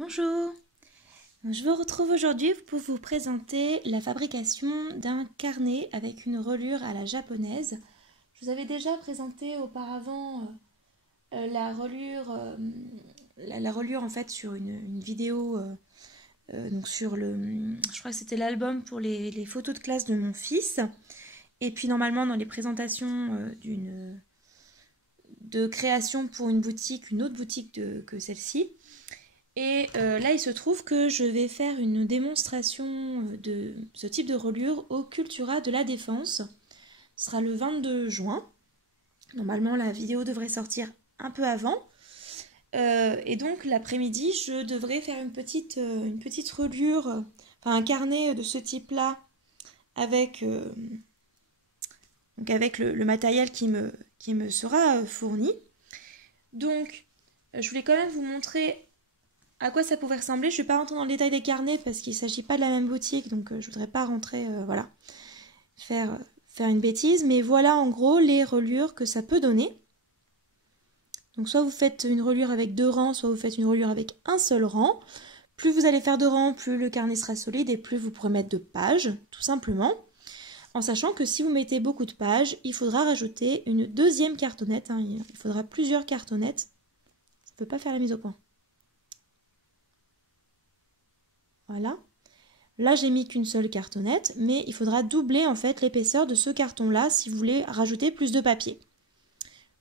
Bonjour, je vous retrouve aujourd'hui pour vous présenter la fabrication d'un carnet avec une reliure à la japonaise. Je vous avais déjà présenté auparavant la reliure, la reliure en fait sur une vidéo, donc sur je crois que c'était l'album pour les photos de classe de mon fils. Et puis normalement dans les présentations de création pour une boutique, une autre boutique que celle-ci. Et là, il se trouve que je vais faire une démonstration de ce type de reliure au Cultura de la Défense. Ce sera le 22 juin. Normalement, la vidéo devrait sortir un peu avant. Et donc, l'après-midi, je devrais faire une petite reliure, enfin un carnet de ce type-là avec, avec le matériel qui me sera fourni. Donc, je voulais quand même vous montrer à quoi ça pouvait ressembler. Je ne vais pas rentrer dans le détail des carnets parce qu'il ne s'agit pas de la même boutique, donc je ne voudrais pas rentrer, voilà, faire une bêtise. Mais voilà en gros les reliures que ça peut donner. Donc soit vous faites une reliure avec 2 rangs, soit vous faites une reliure avec un seul rang. Plus vous allez faire de rangs, plus le carnet sera solide et plus vous pourrez mettre de pages, tout simplement. En sachant que si vous mettez beaucoup de pages, il faudra rajouter une deuxième cartonnette. Hein. Il faudra plusieurs cartonnettes. Ça ne peut pas faire la mise au point. Voilà. Là, j'ai mis qu'une seule cartonnette, mais il faudra doubler en fait l'épaisseur de ce carton-là si vous voulez rajouter plus de papier.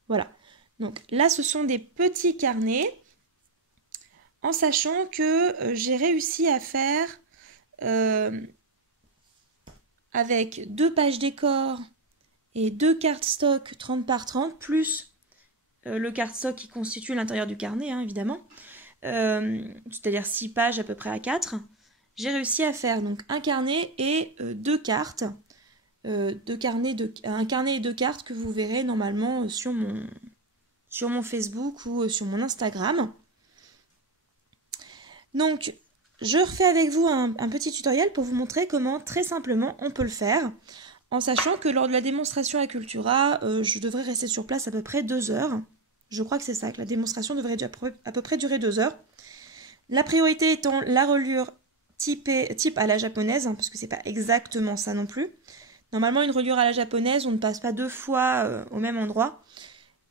Voilà. Donc là, ce sont des petits carnets, en sachant que j'ai réussi à faire avec 2 pages décor et 2 cartes stock 30 par 30, plus le cardstock qui constitue l'intérieur du carnet, hein, évidemment. C'est-à-dire 6 pages à peu près à 4. J'ai réussi à faire donc un carnet et 2 cartes. Un carnet et 2 cartes que vous verrez normalement sur mon Facebook ou sur mon Instagram. Donc, je refais avec vous un petit tutoriel pour vous montrer comment très simplement on peut le faire. En sachant que lors de la démonstration à Cultura, je devrais rester sur place à peu près 2 heures. Je crois que c'est ça, que la démonstration devrait à peu près durer 2 heures. La priorité étant la reliure type à la japonaise, hein, parce que c'est pas exactement ça non plus. Normalement, une reliure à la japonaise, on ne passe pas 2 fois au même endroit.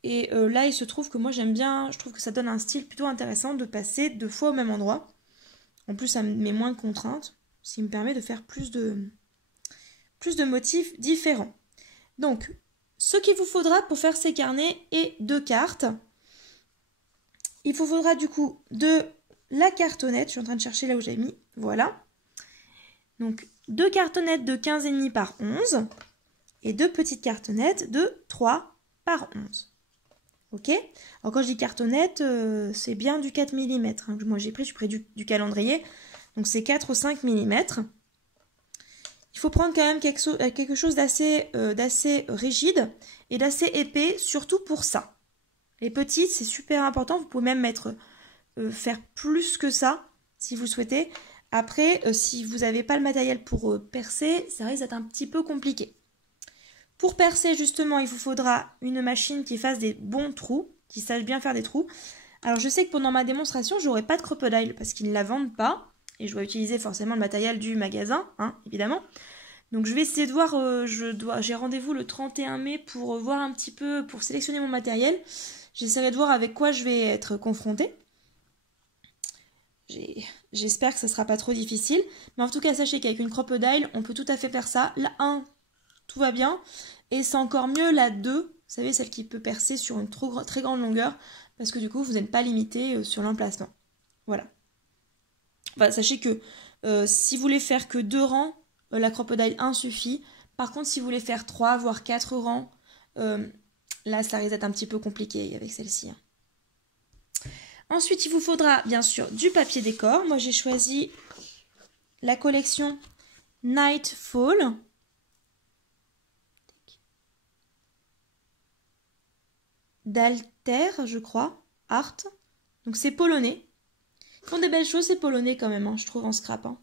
Et là, il se trouve que moi j'aime bien, je trouve que ça donne un style plutôt intéressant de passer 2 fois au même endroit. En plus, ça me met moins de contraintes, ce qui me permet de faire plus de motifs différents. Donc, ce qu'il vous faudra pour faire ces carnets est 2 cartes. Il vous faudra du coup de la cartonnette, je suis en train de chercher là où j'ai mis, voilà. Donc 2 cartonnettes de 15,5 par 11 et 2 petites cartonnettes de 3 par 11. Ok. Alors quand je dis cartonnette, c'est bien du 4 mm. Hein. Moi j'ai pris du calendrier, donc c'est 4 ou 5 mm. Il faut prendre quand même quelque chose d'assez rigide et d'assez épais, surtout pour ça. Les petites, c'est super important, vous pouvez même faire plus que ça, si vous souhaitez. Après, si vous n'avez pas le matériel pour percer, ça risque d'être un petit peu compliqué. Pour percer, justement, il vous faudra une machine qui fasse des bons trous, qui sache bien faire des trous. Alors, je sais que pendant ma démonstration, j'aurai pas de crocodile parce qu'ils ne la vendent pas. Et je dois utiliser forcément le matériel du magasin, hein, évidemment. Donc, je vais essayer de voir, j'ai rendez-vous le 31 mai pour voir un petit peu, pour sélectionner mon matériel. J'essaierai de voir avec quoi je vais être confrontée. J'espère que ça ne sera pas trop difficile. Mais en tout cas, sachez qu'avec une crocodile, on peut tout à fait faire ça. La 1, tout va bien. Et c'est encore mieux la 2, vous savez, celle qui peut percer sur une très grande longueur. Parce que du coup, vous n'êtes pas limité sur l'emplacement. Voilà. Enfin, sachez que si vous voulez faire que 2 rangs, la crocodile 1 suffit. Par contre, si vous voulez faire 3, voire 4 rangs, là, ça risque d'être un petit peu compliqué avec celle-ci. Ensuite, il vous faudra bien sûr du papier décor. Moi, j'ai choisi la collection Nightfall. d'Alter, je crois, Art. Donc, c'est polonais. Ils font des belles choses, c'est polonais quand même, hein, je trouve, en scrap. Hein.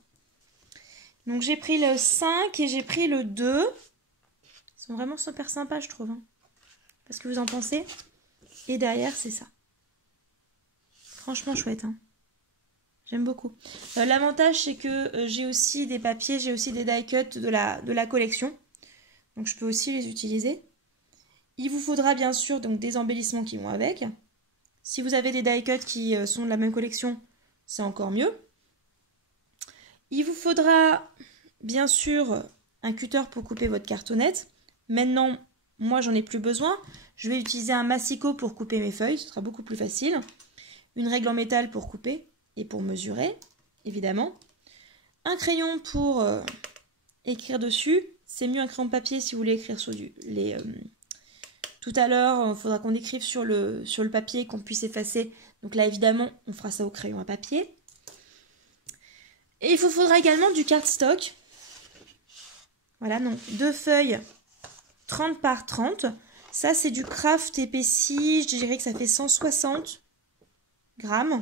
Donc, j'ai pris le 5 et j'ai pris le 2. Ils sont vraiment super sympas, je trouve. Hein. Qu'est-ce que vous en pensez? Et derrière, c'est ça. Franchement chouette. Hein. J'aime beaucoup. L'avantage, c'est que j'ai aussi des papiers, j'ai aussi des die cuts de la collection. Donc je peux aussi les utiliser. Il vous faudra bien sûr donc des embellissements qui vont avec. Si vous avez des die cuts qui sont de la même collection, c'est encore mieux. Il vous faudra bien sûr un cutter pour couper votre cartonnette. Maintenant, moi j'en ai plus besoin. Je vais utiliser un massicot pour couper mes feuilles, ce sera beaucoup plus facile. Une règle en métal pour couper et pour mesurer, évidemment. Un crayon pour écrire dessus. C'est mieux un crayon de papier si vous voulez écrire sur tout à l'heure, il faudra qu'on écrive sur le papier, qu'on puisse effacer. Donc là, évidemment, on fera ça au crayon à papier. Et il vous faudra également du cardstock. Voilà, donc 2 feuilles 30 par 30. Ça, c'est du craft épaissi. Je dirais que ça fait 160 grammes.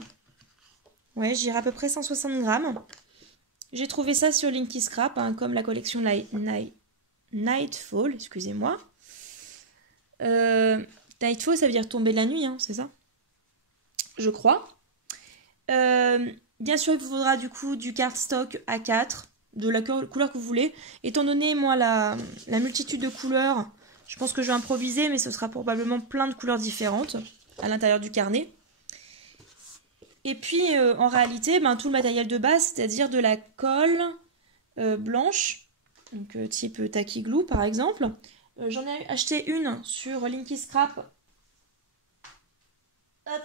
Ouais, je dirais à peu près 160 grammes. J'ai trouvé ça sur Linky Scrap, hein, comme la collection Nightfall, excusez-moi. Nightfall, ça veut dire tomber la nuit, hein, c'est ça? Je crois. Bien sûr, il vous faudra du coup du cardstock A4, de la couleur que vous voulez. Étant donné, moi, la multitude de couleurs, je pense que je vais improviser, mais ce sera probablement plein de couleurs différentes à l'intérieur du carnet. Et puis, en réalité, tout le matériel de base, c'est-à-dire de la colle blanche, donc type Tacky Glue par exemple. J'en ai acheté une sur Linky Scrap. Hop,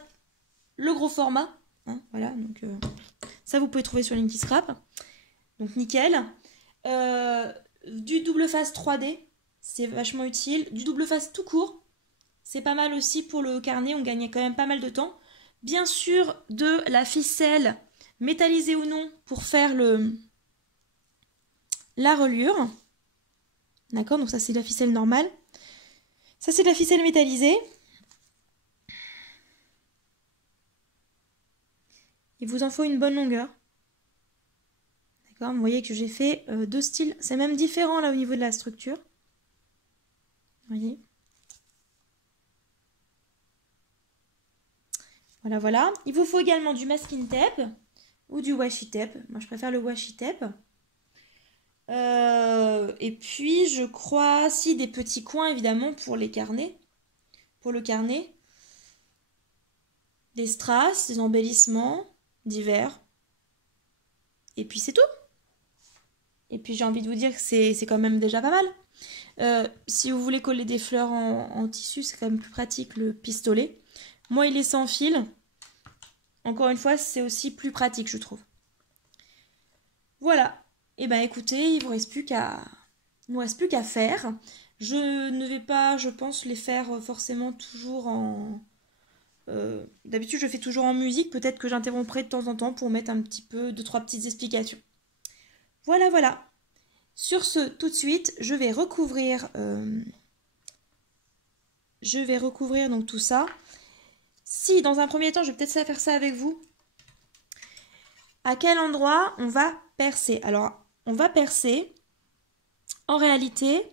le gros format. Hein, voilà, donc ça vous pouvez trouver sur Linky Scrap. Donc nickel. Du double face 3D, c'est vachement utile. Du double face tout court, c'est pas mal aussi pour le carnet, on gagnait quand même pas mal de temps. Bien sûr, de la ficelle, métallisée ou non, pour faire la reliure. D'accord, donc ça c'est la ficelle normale. Ça c'est la ficelle métallisée. Il vous en faut une bonne longueur. D'accord, vous voyez que j'ai fait 2 styles. C'est même différent là au niveau de la structure. Vous voyez. Voilà, voilà. Il vous faut également du masking tape ou du washi tape. Moi, je préfère le washi tape. Et puis, je crois, si, des petits coins, évidemment, pour les carnets. Pour le carnet. Des strass, des embellissements divers. Et puis, c'est tout. Et puis, j'ai envie de vous dire que c'est quand même déjà pas mal. Si vous voulez coller des fleurs en tissu, c'est quand même plus pratique le pistolet. Moi, il est sans fil. Encore une fois, c'est aussi plus pratique, je trouve. Voilà. Et ben écoutez, il ne nous reste plus qu'à faire. Je ne vais pas, je pense, les faire forcément toujours en... D'habitude, je fais toujours en musique. Peut-être que j'interromprai de temps en temps pour mettre un petit peu, 2-3 petites explications. Voilà, voilà. Sur ce, tout de suite, je vais recouvrir donc tout ça. Si, dans un premier temps, je vais peut-être faire ça avec vous. À quel endroit on va percer? Alors, on va percer, en réalité,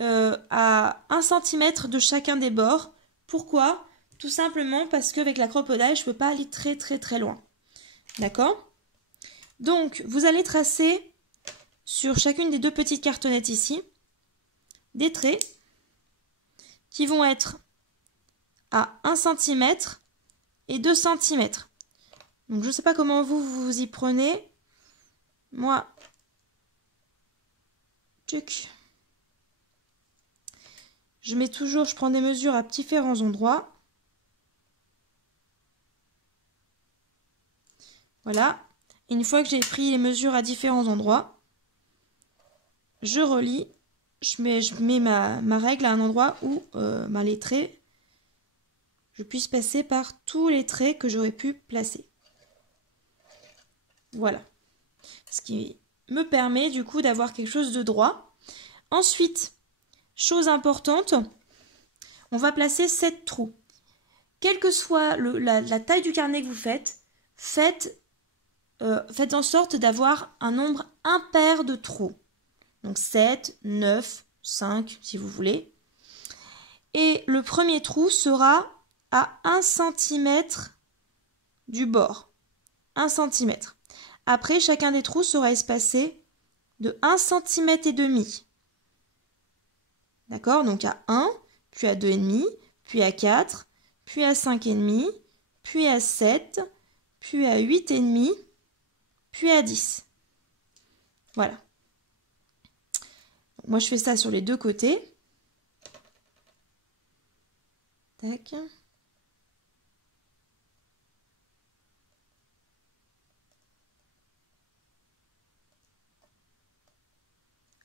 à 1 cm de chacun des bords. Pourquoi? Tout simplement parce qu'avec la crocodile, je ne peux pas aller très très très loin. D'accord? Donc, vous allez tracer sur chacune des 2 petites cartonnettes ici, des traits qui vont être à 1 cm et 2 cm. Donc je ne sais pas comment vous y prenez. Moi, je prends des mesures à différents endroits. Voilà. Et une fois que j'ai pris les mesures à différents endroits, je relie, je mets ma règle à un endroit où les traits, je puisse passer par tous les traits que j'aurais pu placer. Voilà. Ce qui me permet du coup d'avoir quelque chose de droit. Ensuite, chose importante, on va placer 7 trous. Quelle que soit la taille du carnet que vous faites, faites en sorte d'avoir un nombre impair de trous. Donc 7, 9, 5 si vous voulez. Et le premier trou sera à 1 cm du bord. 1 cm. Après, chacun des trous sera espacé de 1 cm et demi. D'accord? Donc à 1, puis à 2,5, puis à 4, puis à 5,5, puis à 7, puis à 8,5, puis à 10. Voilà. Donc moi, je fais ça sur les deux côtés. Tac.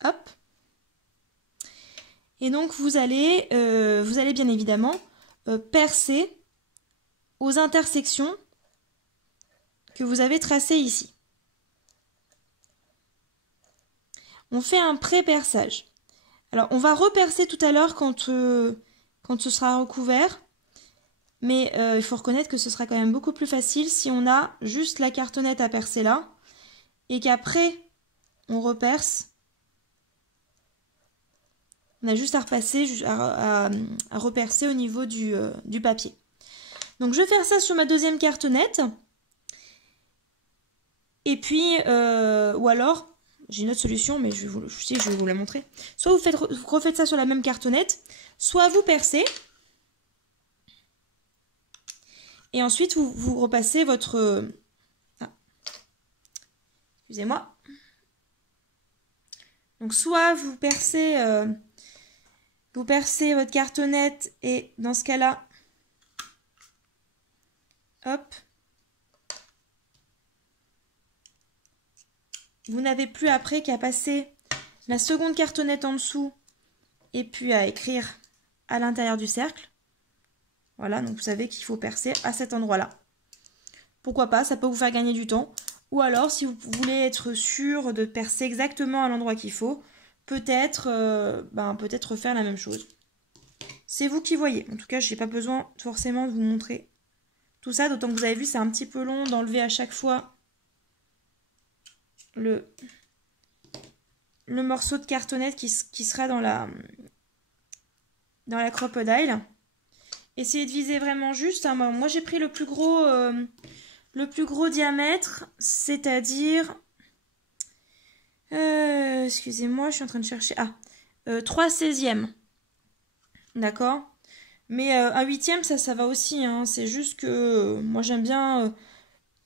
Hop. Et donc, vous allez bien évidemment percer aux intersections que vous avez tracées ici. On fait un pré-perçage. Alors, on va repercer tout à l'heure quand ce sera recouvert. Mais il faut reconnaître que ce sera quand même beaucoup plus facile si on a juste la cartonnette à percer là. Et qu'après, on reperce. On a juste à repasser, à repercer au niveau du papier. Donc, je vais faire ça sur ma deuxième cartonnette. Et puis, ou alors, j'ai une autre solution, mais je vais vous la montrer. Soit vous refaites ça sur la même cartonnette, soit vous percez. Et ensuite, vous repassez votre... Ah. Excusez-moi. Donc, soit vous percez votre cartonnette et dans ce cas-là, hop, vous n'avez plus après qu'à passer la seconde cartonnette en dessous et puis à écrire à l'intérieur du cercle. Voilà, donc vous savez qu'il faut percer à cet endroit-là. Pourquoi pas, ça peut vous faire gagner du temps. Ou alors, si vous voulez être sûr de percer exactement à l'endroit qu'il faut, peut-être refaire la même chose. C'est vous qui voyez. En tout cas, je n'ai pas besoin forcément de vous montrer tout ça, d'autant que vous avez vu, c'est un petit peu long d'enlever à chaque fois le morceau de cartonnette qui sera dans la crocodile. Essayez de viser vraiment juste. Hein. Moi, j'ai pris le plus gros diamètre, c'est-à-dire... excusez-moi, je suis en train de chercher... 3/16e. D'accord? Mais un 8e, ça va aussi. Hein. C'est juste que moi, j'aime bien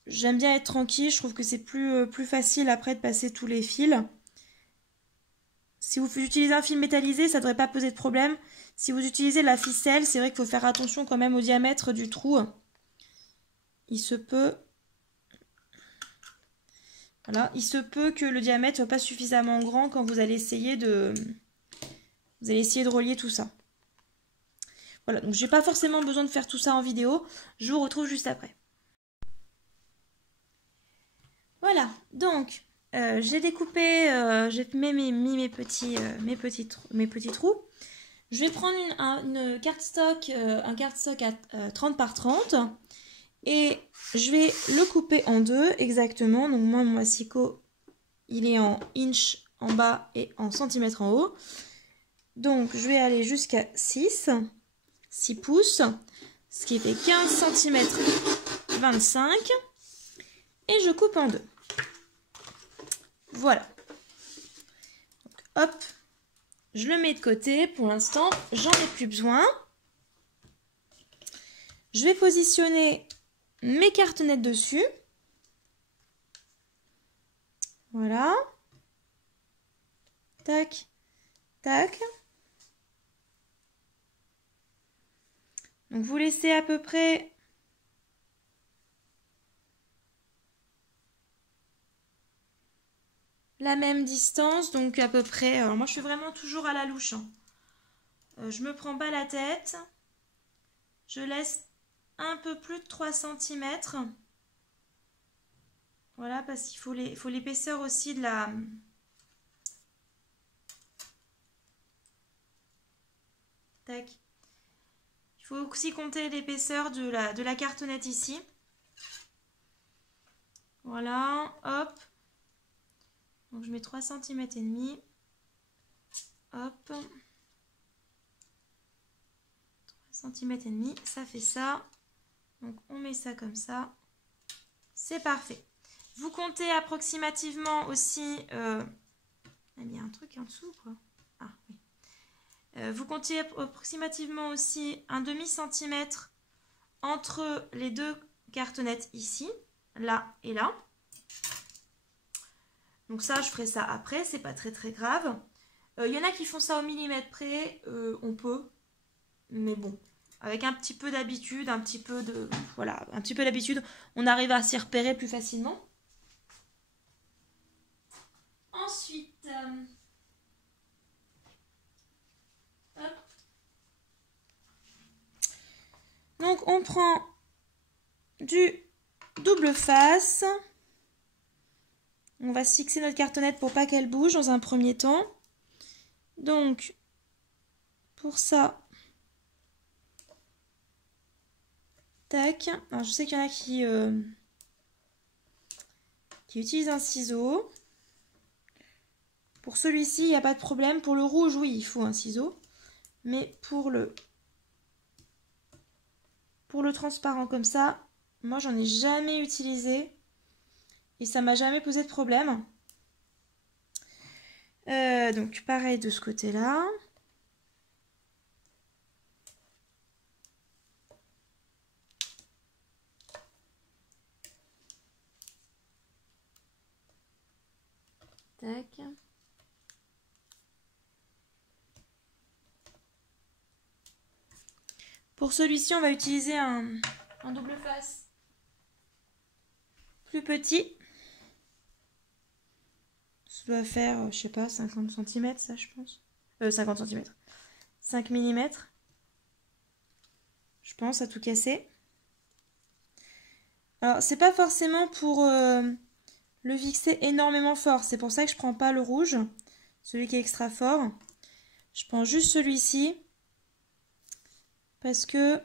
être tranquille. Je trouve que c'est plus facile après de passer tous les fils. Si vous utilisez un fil métallisé, ça ne devrait pas poser de problème. Si vous utilisez la ficelle, c'est vrai qu'il faut faire attention quand même au diamètre du trou. Il se peut... Voilà, il se peut que le diamètre soit pas suffisamment grand quand vous allez essayer de relier tout ça. Voilà, donc j'ai pas forcément besoin de faire tout ça en vidéo. Je vous retrouve juste après. Voilà, donc j'ai découpé, j'ai mis mes petits trous. Je vais prendre un cardstock à 30 par 30 et je vais le couper en deux exactement. Donc moi, mon massicot, il est en inch en bas et en centimètres en haut. Donc je vais aller jusqu'à 6 pouces, ce qui fait 15 cm 25 et je coupe en deux. Voilà. Donc, hop, je le mets de côté. Pour l'instant, j'en ai plus besoin. Je vais positionner mes cartonnettes dessus. Voilà. Tac, tac. Donc vous laissez à peu près la même distance, donc à peu près, alors moi je fais vraiment toujours à la louche, hein. Je me prends pas la tête, je laisse un peu plus de 3 cm, voilà, parce qu'il faut l'épaisseur aussi de la... Tac. Il faut aussi compter l'épaisseur de la cartonnette ici. Voilà, hop. Donc je mets 3 cm et demi. Hop. 3 cm et demi, ça fait ça. Donc on met ça comme ça. C'est C'est parfait. Vous comptez approximativement aussi... il y a un truc en dessous, quoi. Ah, oui. Vous comptez approximativement aussi un demi-centimètre entre les deux cartonnettes ici, là et là. Donc ça, je ferai ça après, c'est pas très très grave. Y en a qui font ça au millimètre près, on peut, mais bon, avec un petit peu d'habitude, un petit peu d'habitude, on arrive à s'y repérer plus facilement. Ensuite, hop. Donc on prend du double face. On va se fixer notre cartonnette pour pas qu'elle bouge dans un premier temps. Donc, pour ça, tac. Alors, je sais qu'il y en a qui utilisent un ciseau. Pour celui-ci, il n'y a pas de problème. Pour le rouge, oui, il faut un ciseau. Mais pour le transparent comme ça, moi, j'en ai jamais utilisé. Et ça m'a jamais posé de problème. Donc, pareil de ce côté-là. Tac. Pour celui-ci, on va utiliser un double face plus petit. Ça doit faire, je sais pas, 50 cm, ça, je pense. 50 cm. 5 mm. Je pense, à tout casser. Alors, c'est pas forcément pour le fixer énormément fort. C'est pour ça que je prends pas le rouge, celui qui est extra fort. Je prends juste celui-ci. Parce que...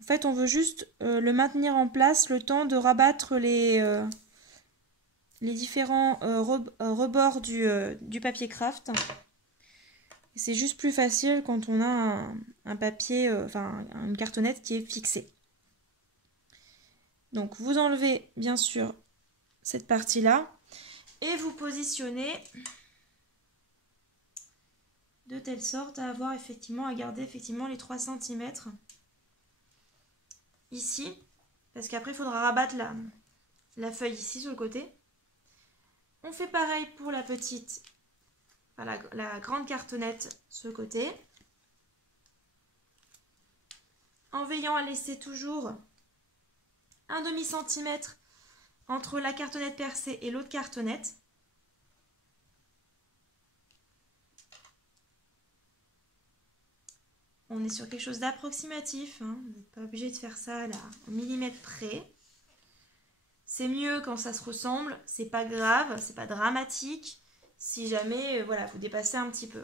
En fait, on veut juste le maintenir en place le temps de rabattre les différents rebords du papier craft. C'est juste plus facile quand on a un papier, enfin une cartonnette qui est fixée. Donc vous enlevez bien sûr cette partie-là et vous positionnez de telle sorte à avoir effectivement, à garder effectivement les 3 cm ici. Parce qu'après il faudra rabattre la feuille ici sur le côté. On fait pareil pour la petite, enfin la grande cartonnette ce côté. En veillant à laisser toujours un demi-centimètre entre la cartonnette percée et l'autre cartonnette. On est sur quelque chose d'approximatif, hein. Vous n'êtes pas obligé de faire ça là, au millimètre près. C'est mieux quand ça se ressemble, c'est pas grave, c'est pas dramatique si jamais voilà, vous dépassez un petit peu.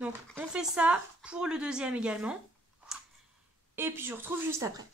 Donc on fait ça pour le deuxième également. Et puis je vous retrouve juste après.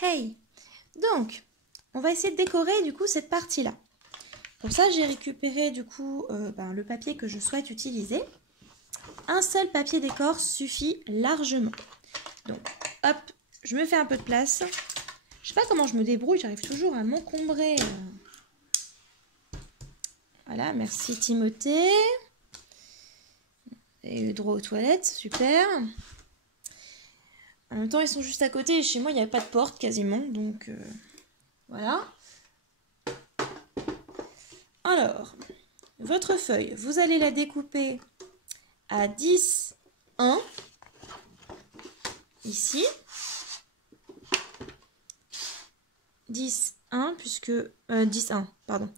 Hey! Donc, on va essayer de décorer du coup cette partie-là. Pour ça, j'ai récupéré du coup le papier que je souhaite utiliser. Un seul papier décor suffit largement. Donc, hop, je me fais un peu de place. Je sais pas comment je me débrouille, j'arrive toujours à m'encombrer. Voilà, merci Timothée. Et eu droit aux toilettes, super. En même temps, ils sont juste à côté et chez moi, il n'y avait pas de porte quasiment, donc voilà. Alors, votre feuille, vous allez la découper à 10, 1, ici. 10, 1, puisque... 10, 1, pardon.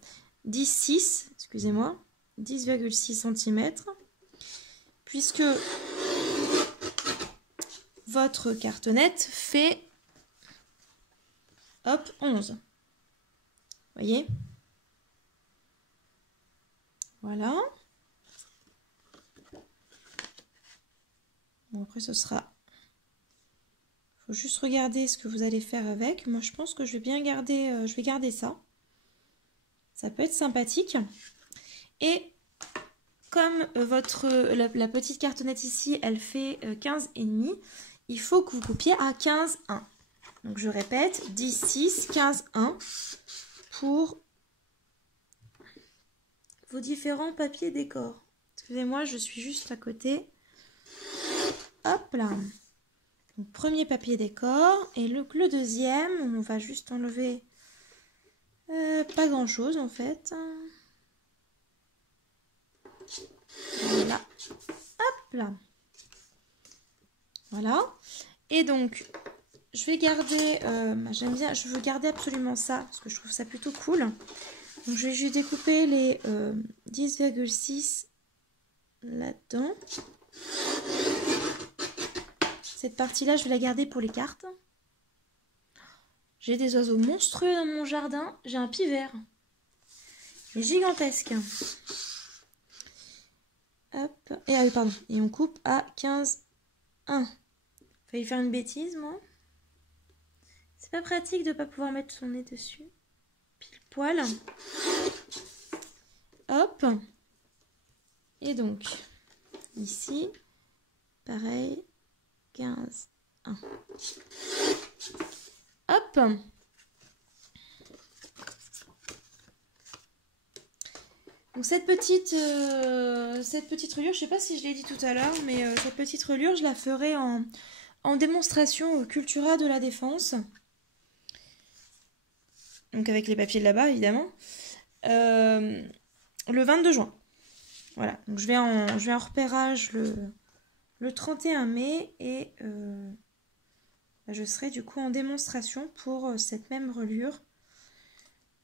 10, 6, excusez-moi. 10,6 cm. Puisque votre cartonnette fait... Hop, 11. Voyez? Voilà. Bon, après, ce sera... Faut juste regarder ce que vous allez faire avec. Moi, je pense que je vais bien garder, je vais garder ça. Ça peut être sympathique. Et comme la petite cartonnette ici, elle fait 15,5, il faut que vous coupiez à 15,1. Donc, je répète, 10, 6, 15,1 pour vos différents papiers décor. Excusez-moi, je suis juste à côté. Hop là. Donc, premier papier décor. Et le deuxième, on va juste enlever pas grand chose en fait. Voilà. Hop là. Voilà. Et donc, je vais garder, j'aime bien, je veux garder absolument ça parce que je trouve ça plutôt cool. Donc, je vais juste découper les 10,6 là-dedans. Cette partie-là, je vais la garder pour les cartes. J'ai des oiseaux monstrueux dans mon jardin. J'ai un pivert. Il est gigantesque. Hop. Et ah oui, pardon. Et on coupe à 15,1. Failli faire une bêtise, moi. C'est pas pratique de pas pouvoir mettre son nez dessus. Pile poil. Hop. Et donc, ici, pareil, 15,1. Hop. Donc cette petite reliure, je sais pas si je l'ai dit tout à l'heure, mais cette petite reliure, je la ferai en démonstration au Cultura de la Défense. Donc avec les papiers de là-bas, évidemment. Le 22 juin. Voilà, donc je vais en repérage le 31 mai et je serai du coup en démonstration pour cette même reliure.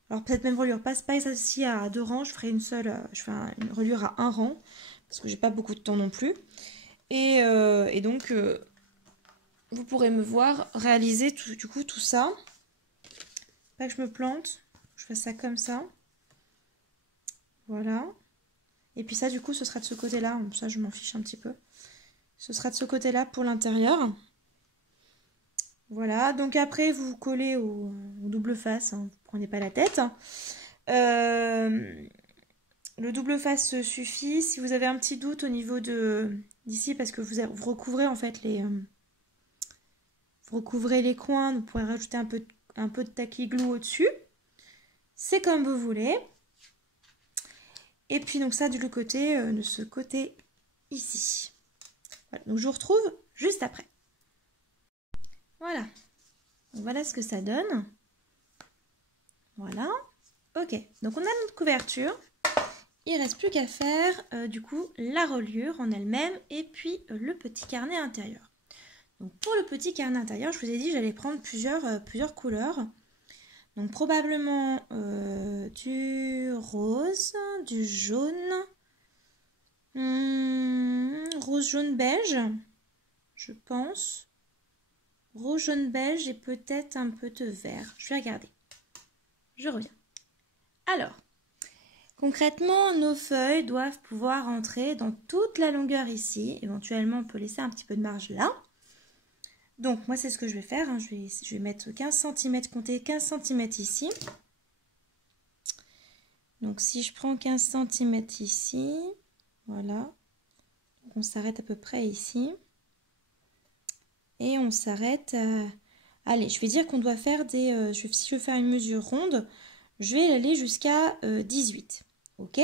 Alors cette même reliure, pas celle-ci à 2 rangs, je ferai une une reliure à 1 rang, parce que j'ai pas beaucoup de temps non plus. Et donc, vous pourrez me voir réaliser du coup tout ça. Pas que je me plante, je fais ça comme ça. Voilà. Et puis ça, du coup, ce sera de ce côté-là. Ça, je m'en fiche un petit peu. Ce sera de ce côté-là pour l'intérieur. Voilà. Donc après, vous collez au double face. Hein. Vous prenez pas la tête. Le double face suffit. Si vous avez un petit doute au niveau d'ici, parce que vous recouvrez en fait vous recouvrez les coins, vous pourrez rajouter un peu de tacky-glue au-dessus. C'est comme vous voulez. Et puis donc ça de ce côté ici. Voilà, donc je vous retrouve juste après. Voilà. Donc voilà ce que ça donne. Voilà. Ok, donc on a notre couverture. Il ne reste plus qu'à faire du coup la reliure en elle-même et puis le petit carnet intérieur. Donc pour le petit carnet intérieur, je vous ai dit j'allais prendre plusieurs couleurs. Donc probablement du rose, du jaune, rose, jaune, beige, je pense. Rose, jaune, beige et peut-être un peu de vert. Je vais regarder. Je reviens. Alors, concrètement, nos feuilles doivent pouvoir entrer dans toute la longueur ici. Éventuellement, on peut laisser un petit peu de marge là. Donc, moi, c'est ce que je vais faire. Hein. Je vais mettre 15 cm, compter 15 cm ici. Donc, si je prends 15 cm ici, voilà. On s'arrête à peu près ici. Et on s'arrête à... Allez, je vais dire qu'on doit faire des... si je veux faire une mesure ronde, je vais aller jusqu'à 18. Ok?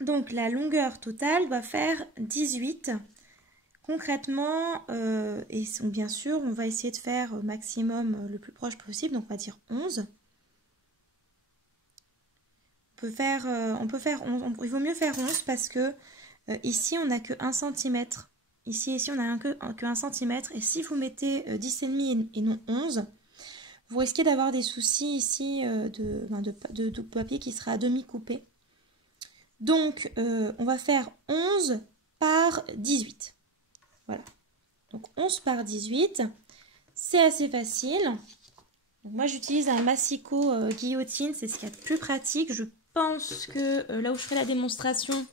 Donc, la longueur totale doit faire 18. Concrètement, et bien sûr, on va essayer de faire au maximum le plus proche possible. Donc, on va dire 11. On peut faire 11. Il vaut mieux faire 11 parce que ici, on n'a que 1 cm. Ici, on n'a que 1 cm. Et si vous mettez 10,5 et non 11, vous risquez d'avoir des soucis ici de papier qui sera à demi coupé. Donc, on va faire 11 par 18. Voilà. Donc, 11 par 18, c'est assez facile. Donc, moi, j'utilise un massicot guillotine. C'est ce qu'il y a de plus pratique. Je pense que là où je ferai la démonstration...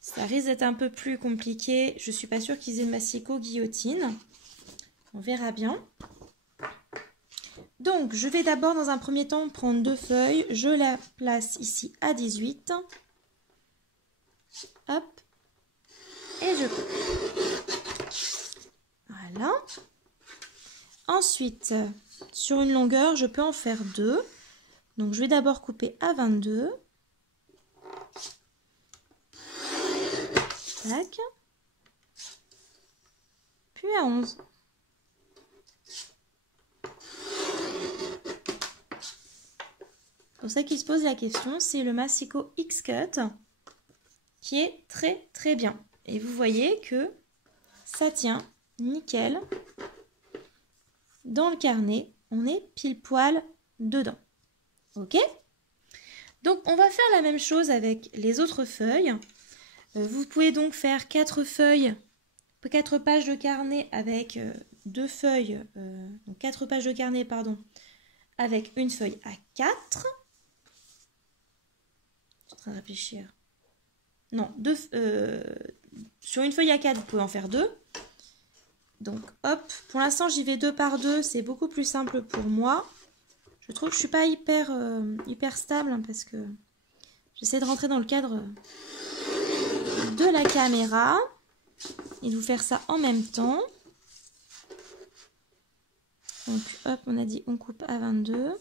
ça risque d'être un peu plus compliqué. Je ne suis pas sûre qu'ils aient le massicot guillotine. On verra bien. Donc, je vais d'abord, dans un premier temps, prendre 2 feuilles. Je la place ici à 18. Hop. Et je coupe. Voilà. Ensuite, sur une longueur, je peux en faire 2. Donc, je vais d'abord couper à 22. Tac. Puis à 11. Pour ça qu'il se pose la question, c'est le massicot X-Cut qui est très très bien. Et vous voyez que ça tient nickel. Dans le carnet, on est pile poil dedans. Ok? Donc on va faire la même chose avec les autres feuilles. Vous pouvez donc faire 4 feuilles, 4 pages de carnet avec 2 feuilles, donc 4 pages de carnet, pardon, avec une feuille à 4. Je suis en train de réfléchir. Non, sur une feuille à 4, vous pouvez en faire 2. Donc, hop, pour l'instant, j'y vais 2 par 2. C'est beaucoup plus simple pour moi. Je trouve que je ne suis pas hyper stable hein, parce que j'essaie de rentrer dans le cadre de la caméra et de vous faire ça en même temps. Donc, hop, on a dit on coupe à 22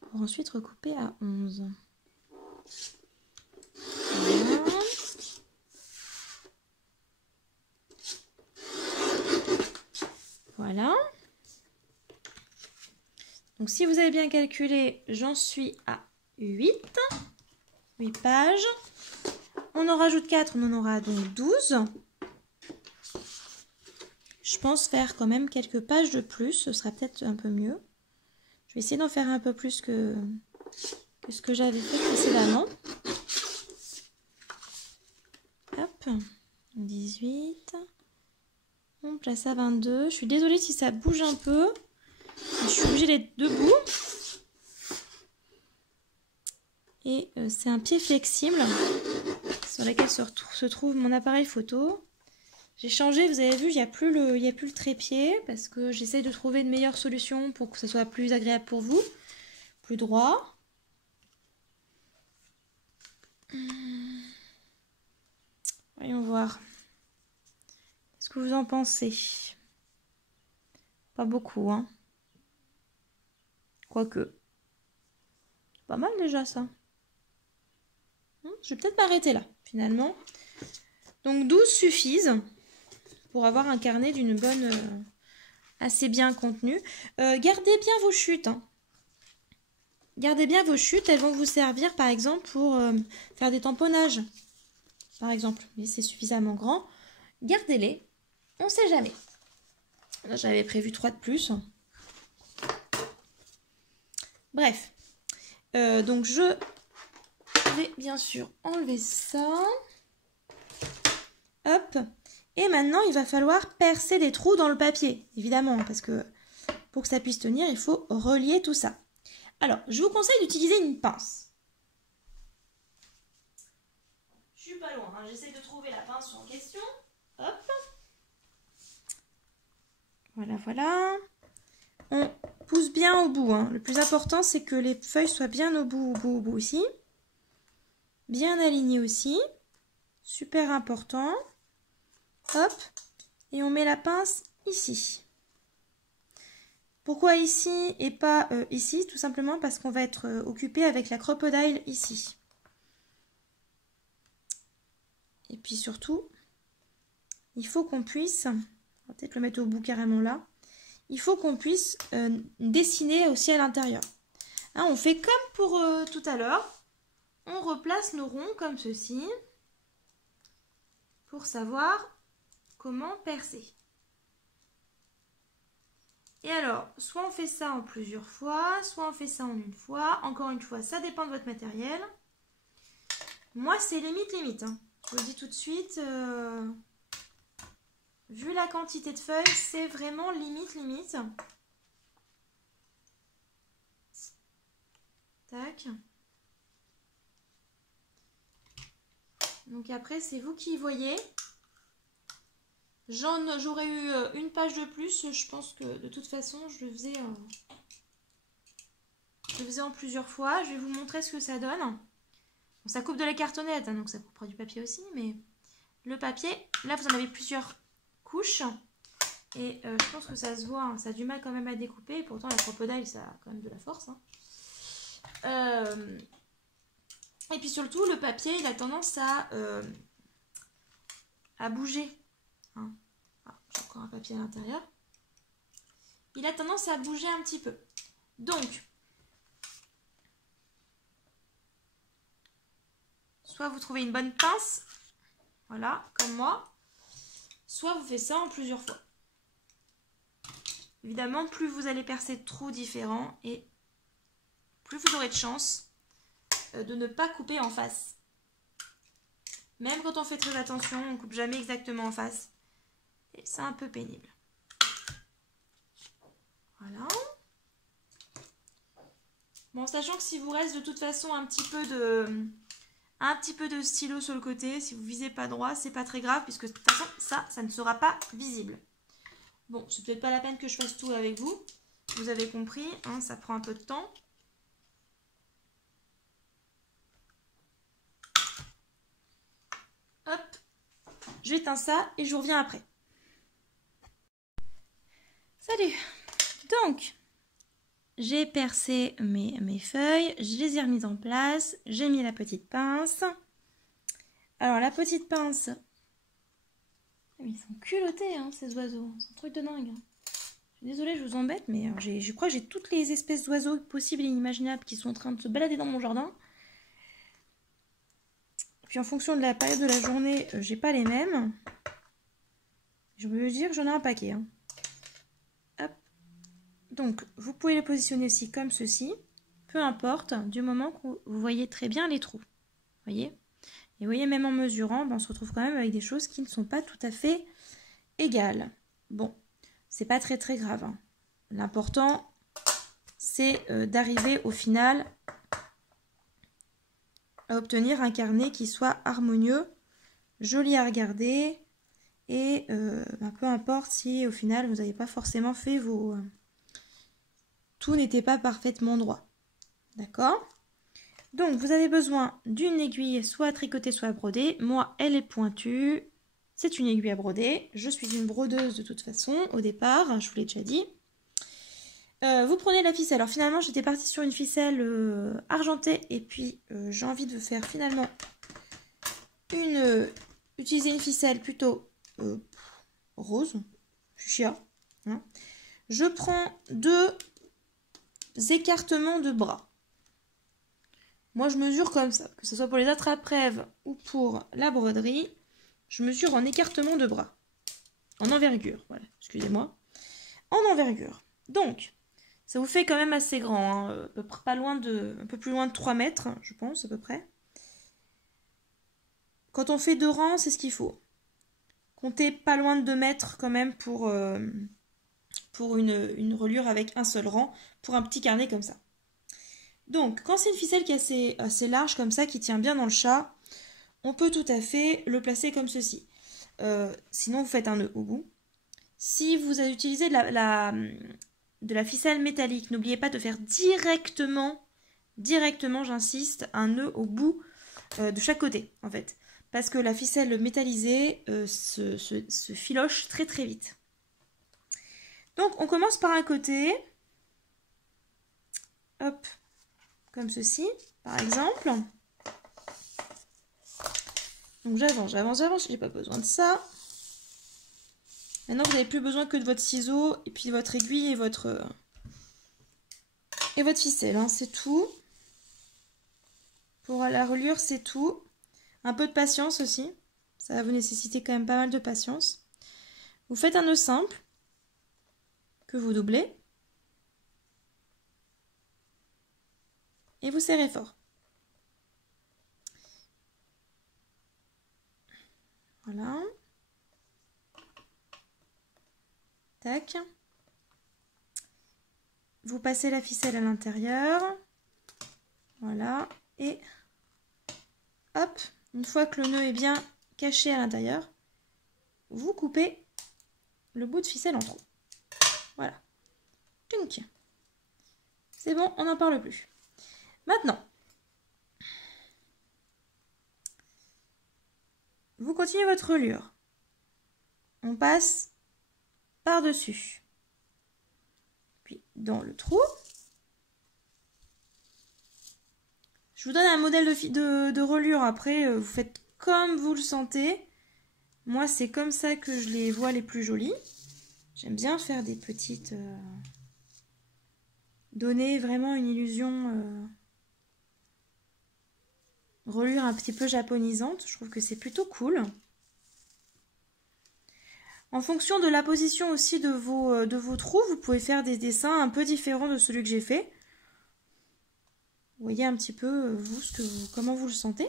pour ensuite recouper à 11. Voilà. Voilà. Donc, si vous avez bien calculé, j'en suis à 8 pages. On en rajoute 4, on en aura donc 12. Je pense faire quand même quelques pages de plus, ce sera peut-être un peu mieux. Je vais essayer d'en faire un peu plus que ce que j'avais fait précédemment. Hop, 18. On place à 22. Je suis désolée si ça bouge un peu. Je suis obligée d'être debout. Et c'est un pied flexible sur lequel se trouve mon appareil photo. J'ai changé, vous avez vu, il n'y a plus le trépied parce que j'essaie de trouver de meilleures solutions pour que ce soit plus agréable pour vous, plus droit. Voyons voir. Qu'est-ce que vous en pensez? Pas beaucoup, hein. Quoique. Pas mal déjà ça. Je vais peut-être m'arrêter là, finalement. Donc 12 suffisent pour avoir un carnet d'une bonne... assez bien contenu. Gardez bien vos chutes. Hein. Gardez bien vos chutes, elles vont vous servir par exemple pour faire des tamponnages. Par exemple, mais c'est suffisamment grand. Gardez-les, on ne sait jamais. Là j'avais prévu 3 de plus. Bref. Donc je vais bien sûr enlever ça. Hop. Et maintenant, il va falloir percer des trous dans le papier, évidemment, parce que pour que ça puisse tenir, il faut relier tout ça. Alors, je vous conseille d'utiliser une pince. Je suis pas loin, hein. J'essaie de trouver la pince en question. Voilà, voilà. On pousse bien au bout, hein. Le plus important, c'est que les feuilles soient bien au bout aussi. Bien alignées aussi. Super important. Hop. Et on met la pince ici. Pourquoi ici et pas ici? Tout simplement parce qu'on va être occupé avec la crocodile ici. Et puis surtout, il faut qu'on puisse, on va peut-être le mettre au bout carrément là, il faut qu'on puisse dessiner aussi à l'intérieur. Hein, on fait comme pour tout à l'heure, on replace nos ronds comme ceci pour savoir comment percer. Et alors, soit on fait ça en plusieurs fois, soit on fait ça en une fois. Encore une fois, ça dépend de votre matériel. Moi, c'est limite. Hein. Je vous le dis tout de suite, vu la quantité de feuilles, c'est vraiment limite. Tac. Donc après, c'est vous qui voyez. J'aurais eu une page de plus. Je pense que de toute façon, je le faisais en plusieurs fois. Je vais vous montrer ce que ça donne. Bon, ça coupe de la cartonnette, hein, donc ça coupera du papier aussi. Mais le papier, là, vous en avez plusieurs couches. Et je pense que ça se voit. Hein, ça a du mal quand même à découper. Et pourtant, la crocodile, ça a quand même de la force. Hein. Et puis surtout, le papier, il a tendance à bouger. Hein. Ah, j'ai encore un papier à l'intérieur. Il a tendance à bouger un petit peu. Donc, soit vous trouvez une bonne pince, voilà, comme moi, soit vous faites ça en plusieurs fois. Évidemment, plus vous allez percer de trous différents et plus vous aurez de chance de ne pas couper en face. Même quand on fait très attention, on ne coupe jamais exactement en face. Et c'est un peu pénible. Voilà. Bon, sachant que si vous reste de toute façon un petit peu de stylo sur le côté, si vous visez pas droit, c'est pas très grave, puisque de toute façon, ça ne sera pas visible. Bon, c'est peut-être pas la peine que je fasse tout avec vous. Vous avez compris, hein, ça prend un peu de temps. Hop, j'éteins ça et je vous reviens après. Salut! Donc, j'ai percé mes feuilles, je les ai remises en place, j'ai mis la petite pince. Alors, la petite pince, ils sont culottés, hein, ces oiseaux, c'est un truc de dingue. Je suis désolée, je vous embête, mais je crois que j'ai toutes les espèces d'oiseaux possibles et inimaginables qui sont en train de se balader dans mon jardin. Puis en fonction de la période de la journée, j'ai pas les mêmes. Je veux dire que j'en ai un paquet. Hein. Hop. Donc, vous pouvez les positionner aussi comme ceci. Peu importe, du moment que vous voyez très bien les trous. Voyez? Et vous voyez, même en mesurant, on se retrouve quand même avec des choses qui ne sont pas tout à fait égales. Bon, c'est pas très grave. Hein. L'important, c'est d'arriver au final à obtenir un carnet qui soit harmonieux, joli à regarder et peu importe si au final vous n'avez pas forcément fait vos... tout n'était pas parfaitement droit. D'accord? Donc vous avez besoin d'une aiguille soit à tricoter soit à broder. Moi elle est pointue, c'est une aiguille à broder. Je suis une brodeuse de toute façon au départ, je vous l'ai déjà dit. Vous prenez la ficelle. Alors finalement, j'étais partie sur une ficelle argentée et puis j'ai envie de faire finalement utiliser une ficelle plutôt rose, fuchsia. Hein. Je prends 2 écartements de bras. Moi, je mesure comme ça, que ce soit pour les attrape-rêves ou pour la broderie, je mesure en écartement de bras, en envergure. Voilà, excusez-moi, en envergure. Donc ça vous fait quand même assez grand, hein, un peu plus loin de 3 mètres, je pense, à peu près. Quand on fait 2 rangs, c'est ce qu'il faut. Comptez pas loin de 2 mètres quand même pour une reliure avec un seul rang, pour un petit carnet comme ça. Donc, quand c'est une ficelle qui est assez large comme ça, qui tient bien dans le chat, on peut tout à fait le placer comme ceci. Sinon, vous faites un nœud au bout. Si vous avez utilisé de la ficelle métallique, n'oubliez pas de faire directement, j'insiste, un nœud au bout de chaque côté, en fait. Parce que la ficelle métallisée se filoche très très vite. Donc, on commence par un côté. Hop, comme ceci, par exemple. Donc, j'avance, j'ai pas besoin de ça. Maintenant, vous n'avez plus besoin que de votre ciseau, et puis votre aiguille et votre ficelle, hein, c'est tout. Pour la reliure, c'est tout. Un peu de patience aussi. Ça va vous nécessiter quand même pas mal de patience. Vous faites un nœud simple que vous doublez. Et vous serrez fort. Voilà. Tac. Vous passez la ficelle à l'intérieur. Voilà. Et hop, une fois que le nœud est bien caché à l'intérieur, vous coupez le bout de ficelle en trop. Voilà. Tunk. C'est bon, on n'en parle plus. Maintenant, vous continuez votre reliure. On passe par-dessus. Puis dans le trou. Je vous donne un modèle de reliure. Après, vous faites comme vous le sentez. Moi, c'est comme ça que je les vois les plus jolies. J'aime bien faire des petites... donner vraiment une illusion reliure un petit peu japonisante. Je trouve que c'est plutôt cool. En fonction de la position aussi de vos trous, vous pouvez faire des dessins un peu différents de celui que j'ai fait. Vous voyez un petit peu, vous, comment vous le sentez.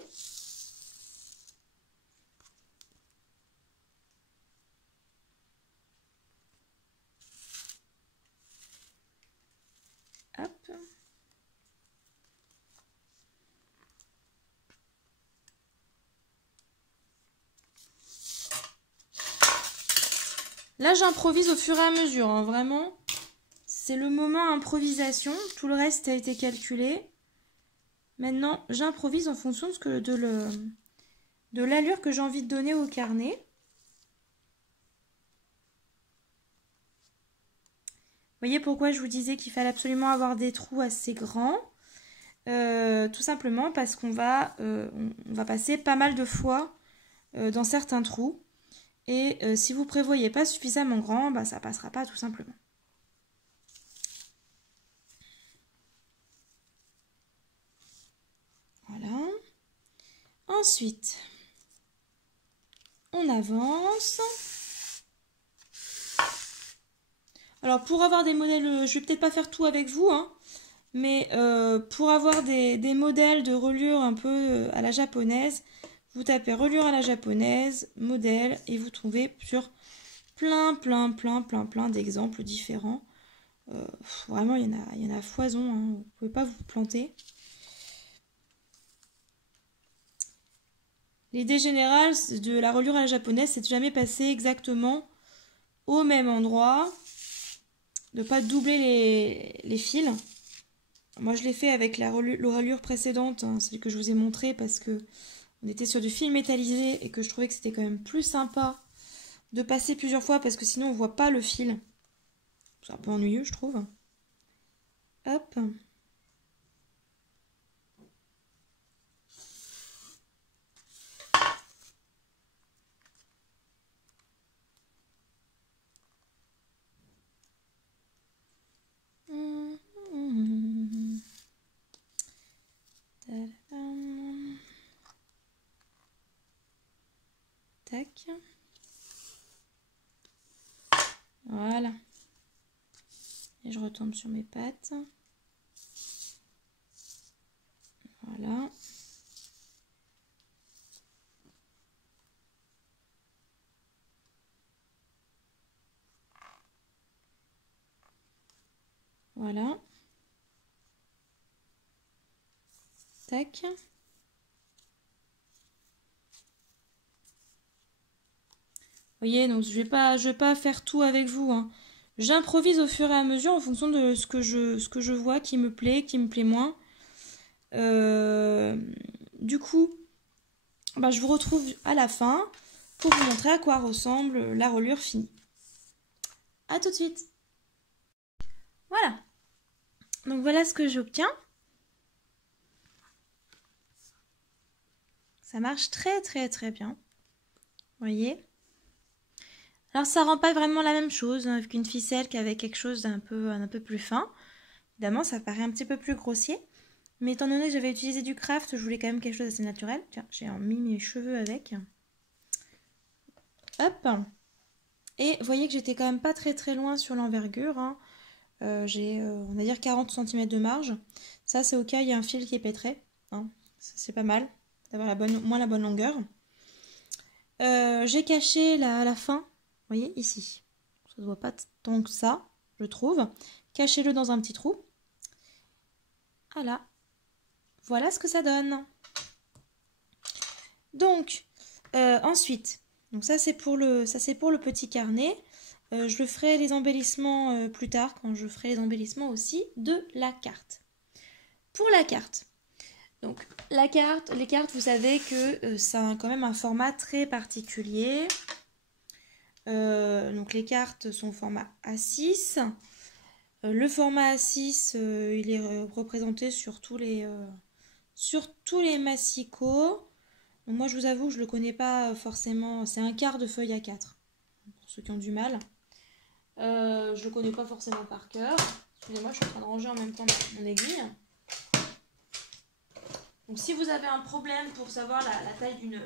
Hop. Là, j'improvise au fur et à mesure, hein, vraiment. C'est le moment improvisation. Tout le reste a été calculé. Maintenant, j'improvise en fonction de l'allure que j'ai envie de donner au carnet. Vous voyez pourquoi je vous disais qu'il fallait absolument avoir des trous assez grands. Tout simplement parce qu'on va passer pas mal de fois dans certains trous. Et si vous prévoyez pas suffisamment grand, bah, ça passera pas tout simplement. Voilà. Ensuite, on avance. Alors pour avoir des modèles, je vais peut-être pas faire tout avec vous, hein, mais pour avoir des modèles de reliure un peu à la japonaise, vous tapez reliure à la japonaise, modèle, et vous trouvez sur plein d'exemples différents. Vraiment, il y en a à foison, hein, vous ne pouvez pas vous planter. L'idée générale de la reliure à la japonaise, c'est de jamais passer exactement au même endroit, de ne pas doubler les fils. Moi, je l'ai fait avec la reliure précédente, hein, celle que je vous ai montrée, parce que on était sur du fil métallisé et que je trouvais que c'était quand même plus sympa de passer plusieurs fois parce que sinon on voit pas le fil. C'est un peu ennuyeux, je trouve. Hop. Tac. Voilà. Et je retombe sur mes pattes. Voilà. Voilà. Tac. voyez, donc je vais pas faire tout avec vous, hein. J'improvise au fur et à mesure en fonction de ce que je vois qui me plaît moins. Du coup, bah, je vous retrouve à la fin pour vous montrer à quoi ressemble la reliure finie. A tout de suite. Voilà. Donc voilà ce que j'obtiens. Ça marche très très très bien. Vous voyez. Alors ça rend pas vraiment la même chose avec une ficelle qu'avec quelque chose d'un peu plus fin. Évidemment, ça paraît un petit peu plus grossier. Mais étant donné que j'avais utilisé du craft, je voulais quand même quelque chose d'assez naturel. Tiens, j'ai mis mes cheveux avec. Hop. Et vous voyez que j'étais quand même pas très très loin sur l'envergure, hein. J'ai, on va dire, 40 cm de marge. Ça, c'est au cas où il y a un fil qui est pétré, hein. C'est pas mal d'avoir au moins la bonne longueur. J'ai caché la fin, vous voyez, ici. Ça ne se voit pas tant que ça, je trouve. Cachez-le dans un petit trou. Voilà. Voilà ce que ça donne. Donc, ensuite, donc ça c'est pour le petit carnet. Je ferai les embellissements plus tard, quand je ferai les embellissements aussi de la carte. Pour la carte, donc les cartes, vous savez que ça a quand même un format très particulier. Donc les cartes sont au format A6. Le format A6, il est représenté sur tous les massicots. Donc moi je vous avoue, je ne le connais pas forcément. C'est un quart de feuille A4, pour ceux qui ont du mal. Je ne le connais pas forcément par cœur. Excusez-moi, je suis en train de ranger en même temps mon aiguille. Donc si vous avez un problème pour savoir la taille d'une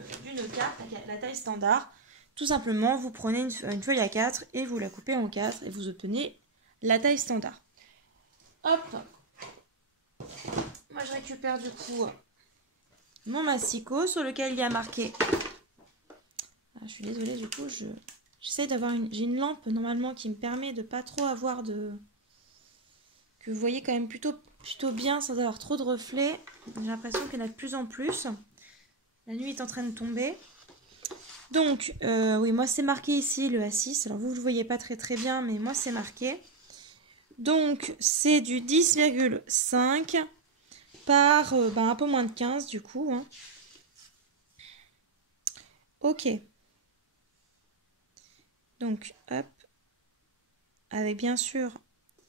carte, la taille standard, tout simplement vous prenez une feuille A4 et vous la coupez en 4 et vous obtenez la taille standard. Hop. Moi je récupère du coup mon massicot sur lequel il y a marqué. Ah, je suis désolée, du coup j'essaie d'avoir j'ai une lampe normalement qui me permet de pas trop avoir que vous voyez quand même plutôt bien sans avoir trop de reflets. J'ai l'impression qu'il y en a de plus en plus. La nuit est en train de tomber. Donc, oui, moi c'est marqué ici le A6. Alors vous ne le voyez pas très bien, mais moi c'est marqué. Donc, c'est du 10,5 par un peu moins de 15 du coup, hein. Ok. Donc, hop. Avec bien sûr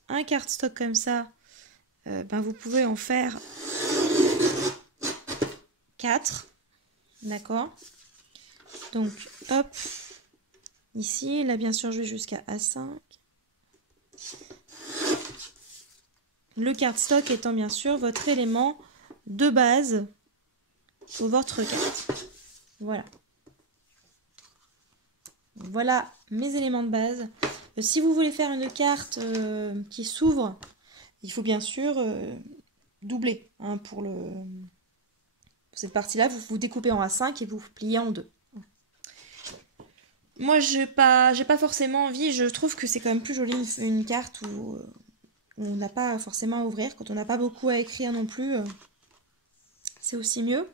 un cardstock comme ça, vous pouvez en faire 4. D'accord. Donc, hop. Ici, là, bien sûr, je vais jusqu'à A5. Le cardstock étant bien sûr votre élément de base pour votre carte. Voilà. Voilà mes éléments de base. Si vous voulez faire une carte qui s'ouvre, il faut bien sûr doubler, hein, pour cette partie-là. Vous découpez en A5 et vous pliez en 2. Moi, j'ai pas forcément envie. Je trouve que c'est quand même plus joli une carte où on n'a pas forcément à ouvrir. Quand on n'a pas beaucoup à écrire non plus, c'est aussi mieux.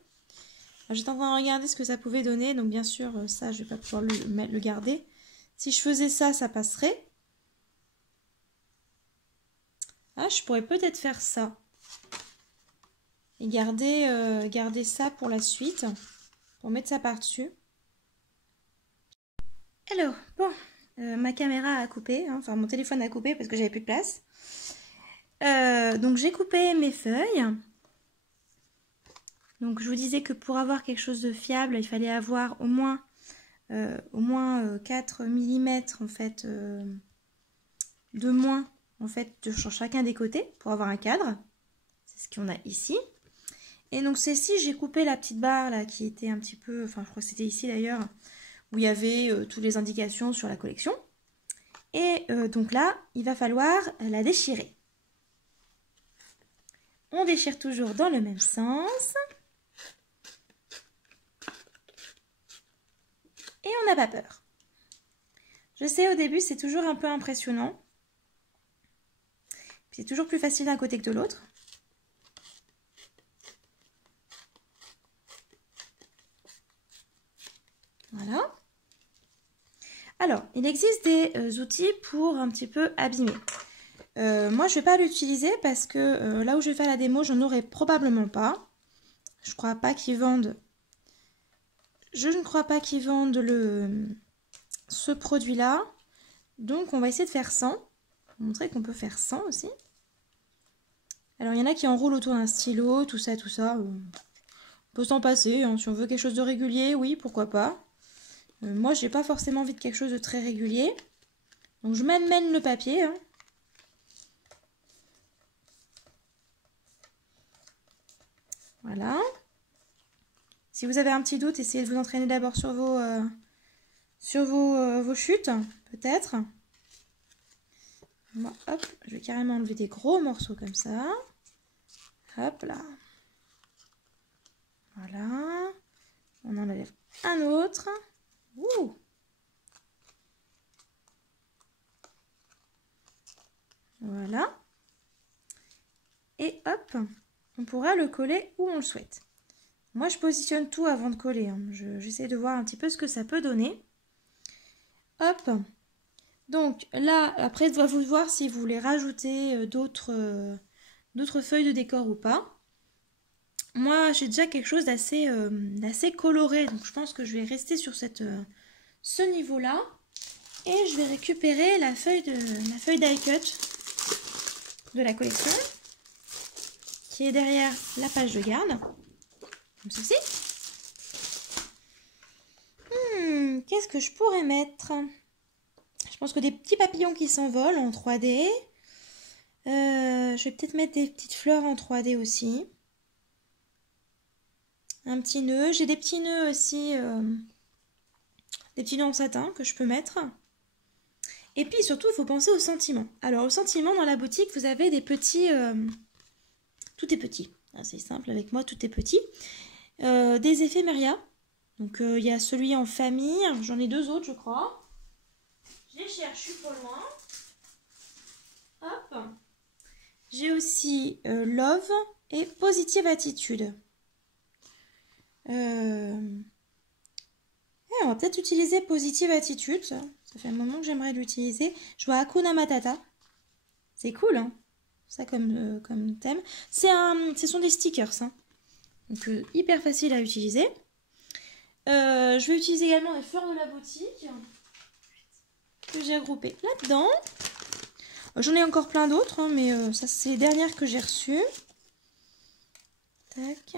J'étais en train de regarder ce que ça pouvait donner. Donc bien sûr, ça, je vais pas pouvoir le garder. Si je faisais ça, ça passerait. Ah, je pourrais peut-être faire ça. Et garder ça pour la suite. Pour mettre ça par-dessus. Alors, bon, ma caméra a coupé. Hein, enfin, mon téléphone a coupé parce que j'avais plus de place. Donc j'ai coupé mes feuilles. Donc je vous disais que pour avoir quelque chose de fiable, il fallait avoir au moins 4 mm en fait de moins en fait sur chacun des côtés pour avoir un cadre. C'est ce qu'on a ici. Et donc c'est ici j'ai coupé la petite barre là qui était un petit peu, enfin je crois que c'était ici d'ailleurs, où il y avait toutes les indications sur la collection. Et donc là, il va falloir la déchirer. On déchire toujours dans le même sens. Et on n'a pas peur. Je sais, au début, c'est toujours un peu impressionnant. C'est toujours plus facile d'un côté que de l'autre. Voilà. Alors, il existe des outils pour un petit peu abîmer. Moi, je ne vais pas l'utiliser parce que là où je vais faire la démo, j'en aurai probablement pas. Je ne crois pas qu'ils vendent. Je ne crois pas qu'ils vendent ce produit-là. Donc, on va essayer de faire sans. Pour montrer qu'on peut faire sans aussi. Alors, il y en a qui enroulent autour d'un stylo, tout ça, tout ça. On peut s'en passer. Hein. Si on veut quelque chose de régulier, oui, pourquoi pas. Moi, j'ai pas forcément envie de quelque chose de très régulier. Donc, je m'amène le papier. Hein. Voilà. Si vous avez un petit doute, essayez de vous entraîner d'abord sur vos chutes, peut-être. Moi, hop, je vais carrément enlever des gros morceaux comme ça. Hop là. Voilà. On en enlève un autre. Ouh. Voilà. Et hop, on pourra le coller où on le souhaite. Moi, je positionne tout avant de coller. Hein. J'essaie de voir un petit peu ce que ça peut donner. Hop. Donc là, après, il doit vous voir si vous voulez rajouter d'autres feuilles de décor ou pas. Moi, j'ai déjà quelque chose d'assez coloré. Donc, je pense que je vais rester sur ce niveau-là. Et je vais récupérer la feuille die cut de la collection qui est derrière la page de garde. Comme ceci. Qu'est-ce que je pourrais mettre? Je pense que des petits papillons qui s'envolent en 3D. Je vais peut-être mettre des petites fleurs en 3D aussi. Un petit nœud. J'ai des petits nœuds aussi. Des petits nœuds en satin que je peux mettre. Et puis surtout, il faut penser au sentiment. Alors, au sentiment, dans la boutique, vous avez des petits... tout est petit. C'est simple, avec moi, tout est petit. Des éphéméria. Donc, il y a celui en famille. J'en ai deux autres, je crois. Je les cherche, je suis pas loin. Hop. J'ai aussi Love et Positive Attitude. On va peut-être utiliser Positive Attitude. Ça fait un moment que j'aimerais l'utiliser. Je vois Hakuna Matata. C'est cool, hein, ça comme thème. Ce sont des stickers. Hein. Donc, hyper facile à utiliser. Je vais utiliser également les fleurs de la boutique que j'ai regroupées là-dedans. J'en ai encore plein d'autres, hein, mais ça, c'est les dernières que j'ai reçues. Tac.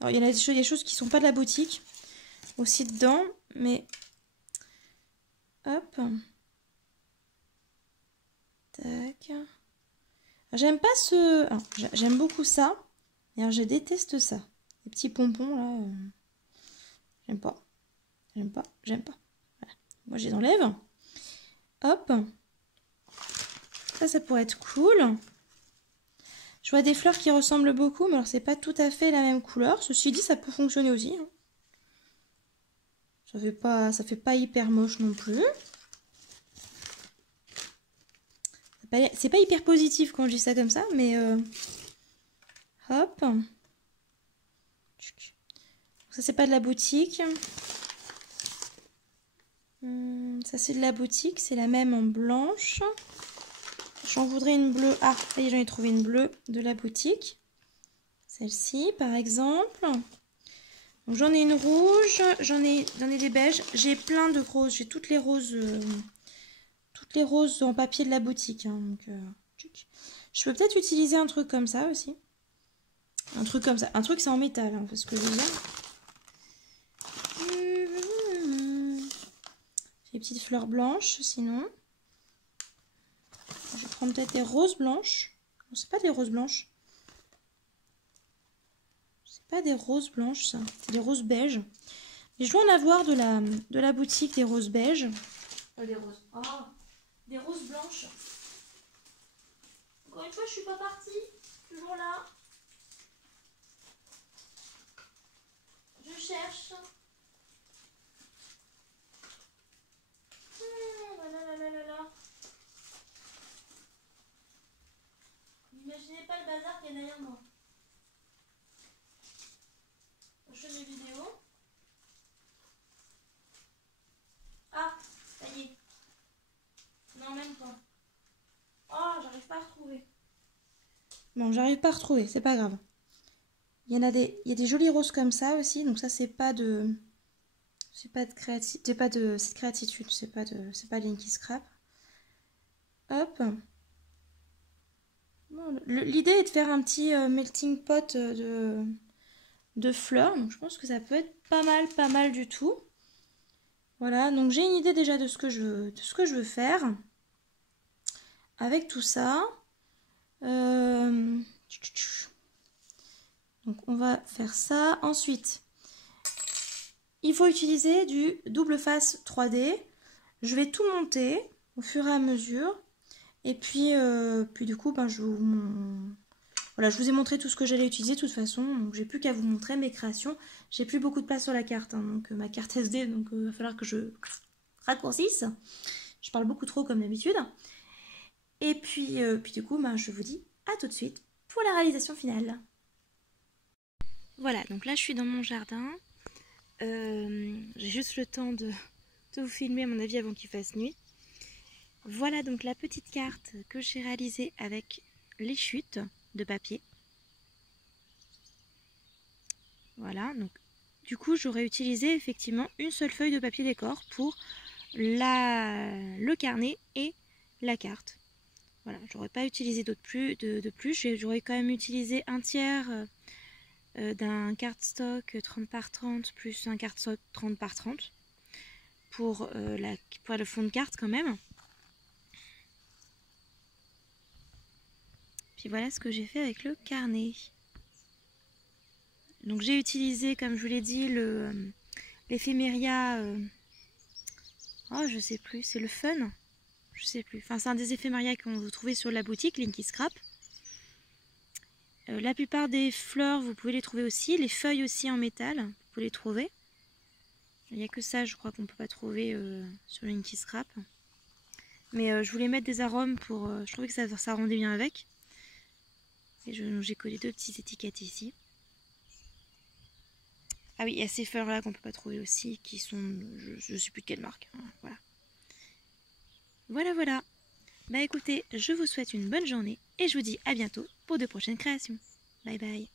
Alors, il y en a des choses qui ne sont pas de la boutique aussi dedans, mais hop. Tac. J'aime pas ce... J'aime beaucoup ça, mais je déteste ça. Les petits pompons, là, j'aime pas. J'aime pas, j'aime pas. Voilà. Moi, je les enlève. Hop. Ça pourrait être cool. Je vois des fleurs qui ressemblent beaucoup, mais alors c'est pas tout à fait la même couleur. Ceci dit, ça peut fonctionner aussi. Hein. Ça fait pas hyper moche non plus. C'est pas hyper positif quand je dis ça comme ça, mais hop. Ça c'est pas de la boutique. Ça c'est de la boutique, c'est la même en blanche. J'en voudrais une bleue. Ah, j'en ai trouvé une bleue de la boutique. Celle-ci, par exemple. J'en ai une rouge, j'en ai des beiges. J'ai plein de roses. J'ai toutes les roses en papier de la boutique. Hein, donc, je peux peut-être utiliser un truc comme ça aussi. Un truc comme ça. Un truc, c'est en métal, hein, parce que je veux dire. J'ai des petites fleurs blanches, sinon. Je vais prendre peut-être des roses blanches. Non, c'est pas des roses blanches. C'est pas des roses blanches, ça. C'est des roses beiges. Mais je dois en avoir de la boutique des roses beiges. Des roses. Oh, des roses blanches. Encore une fois, je suis pas partie. Toujours là. Je cherche. N'imaginez pas le bazar qu'il y a derrière moi. Je fais des vidéos. Ah, Bon, j'arrive pas à retrouver, c'est pas grave. Il y a des jolis roses comme ça aussi, donc ça c'est pas de cette créatitude, c'est pas Linky Scrap. Hop. Bon, l'idée est de faire un petit melting pot de fleurs, donc je pense que ça peut être pas mal du tout. Voilà, donc j'ai une idée déjà de ce que je veux faire avec tout ça. Donc on va faire ça. Ensuite, il faut utiliser du double face 3D. Je vais tout monter au fur et à mesure. Et puis du coup, ben, voilà, je vous ai montré tout ce que j'allais utiliser de toute façon. Donc j'ai plus qu'à vous montrer mes créations. J'ai plus beaucoup de place sur la carte, hein, donc ma carte SD, donc il va falloir que je raccourcisse. Je parle beaucoup trop comme d'habitude. Et puis du coup, ben, je vous dis à tout de suite pour la réalisation finale. Voilà, donc là je suis dans mon jardin. J'ai juste le temps de vous filmer à mon avis avant qu'il fasse nuit. Voilà donc la petite carte que j'ai réalisée avec les chutes de papier. Voilà, donc du coup j'aurais utilisé effectivement une seule feuille de papier décor pour le carnet et la carte. Voilà, j'aurais pas utilisé de plus. J'aurais quand même utilisé un tiers d'un cardstock 30 par 30 plus un cardstock 30 par 30 pour le fond de carte quand même. Puis voilà ce que j'ai fait avec le carnet. Donc j'ai utilisé, comme je vous l'ai dit, l'éphéméria. Oh, je sais plus, c'est le Fun. Je sais plus. Enfin, c'est un des éphéméria qu'on vous trouvez sur la boutique Linky Scrap. La plupart des fleurs, vous pouvez les trouver aussi. Les feuilles aussi en métal, vous pouvez les trouver. Il n'y a que ça, je crois qu'on ne peut pas trouver sur Linky Scrap. Mais je voulais mettre des arômes pour... je trouvais que ça rendait bien avec. Et j'ai collé deux petites étiquettes ici. Ah oui, il y a ces fleurs-là qu'on ne peut pas trouver aussi, qui sont... je ne sais plus de quelle marque. Voilà. Voilà. Bah écoutez, je vous souhaite une bonne journée et je vous dis à bientôt pour de prochaines créations. Bye bye.